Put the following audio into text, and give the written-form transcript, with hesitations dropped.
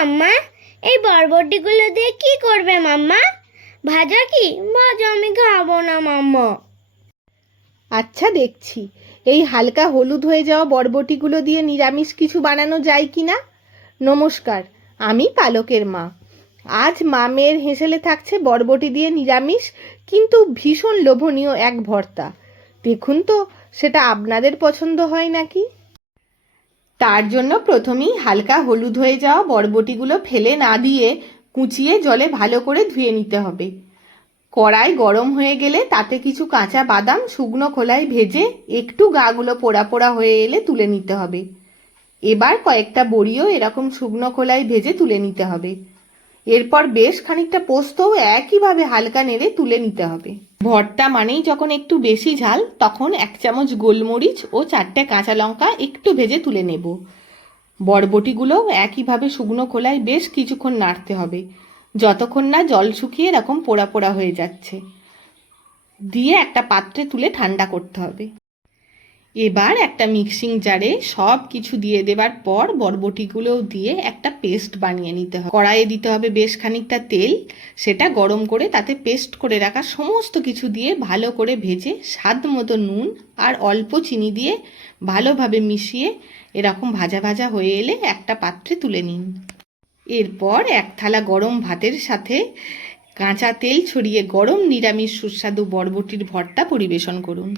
মাম্মা, এই বরবটিগুলো দিয়ে কি করবে মাম্মা? ভাজা কি? ভাজা আমি খাবো না মাম্মা। আচ্ছা, দেখছি এই হালকা হলুদ হয়ে যাওয়া বরবটিগুলো দিয়ে নিরামিষ কিছু বানানো যায় কি না। নমস্কার, আমি পালকের মা। আজ মামের হেসেলে থাকছে বরবটি দিয়ে নিরামিষ কিন্তু ভীষণ লোভনীয় এক ভর্তা। দেখুন তো সেটা আপনাদের পছন্দ হয় নাকি। তার জন্য প্রথমেই হালকা হলুদ হয়ে যাওয়া বরবটিগুলো ফেলে না দিয়ে কুচিয়ে জলে ভালো করে ধুয়ে নিতে হবে। কড়াই গরম হয়ে গেলে তাতে কিছু কাঁচা বাদাম শুকনো খোলায় ভেজে একটু গাগুলো পোড়া পোড়া হয়ে এলে তুলে নিতে হবে। এবার কয়েকটা বড়িও এরকম শুকনো খোলায় ভেজে তুলে নিতে হবে। এরপর বেশ খানিকটা পোস্তও একইভাবে হালকা নেড়ে তুলে নিতে হবে। ভর্তা মানেই যখন একটু বেশি ঝাল, তখন 1 চামচ গোলমরিচ ও 4টে কাঁচা লঙ্কা একটু ভেজে তুলে নেব। বরবটিগুলোও একইভাবে শুকনো খোলায় বেশ কিছুক্ষণ নাড়তে হবে, যতক্ষণ না জল শুকিয়ে এরকম পোড়া পোড়া হয়ে যাচ্ছে। দিয়ে একটা পাত্রে তুলে ঠান্ডা করতে হবে। এবার একটা মিক্সিং জারে সব কিছু দিয়ে দেবার পর বরবটিগুলোও দিয়ে একটা পেস্ট বানিয়ে নিতে হবে। কড়াইয়ে দিতে হবে বেশ খানিকটা তেল, সেটা গরম করে তাতে পেস্ট করে রাখা সমস্ত কিছু দিয়ে ভালো করে ভেজে স্বাদ মতো নুন আর অল্প চিনি দিয়ে ভালোভাবে মিশিয়ে এরকম ভাজা ভাজা হয়ে এলে একটা পাত্রে তুলে নিন। এরপর এক থালা গরম ভাতের সাথে কাঁচা তেল ছড়িয়ে গরম নিরামিষ সুস্বাদু বরবটির ভর্তা পরিবেশন করুন।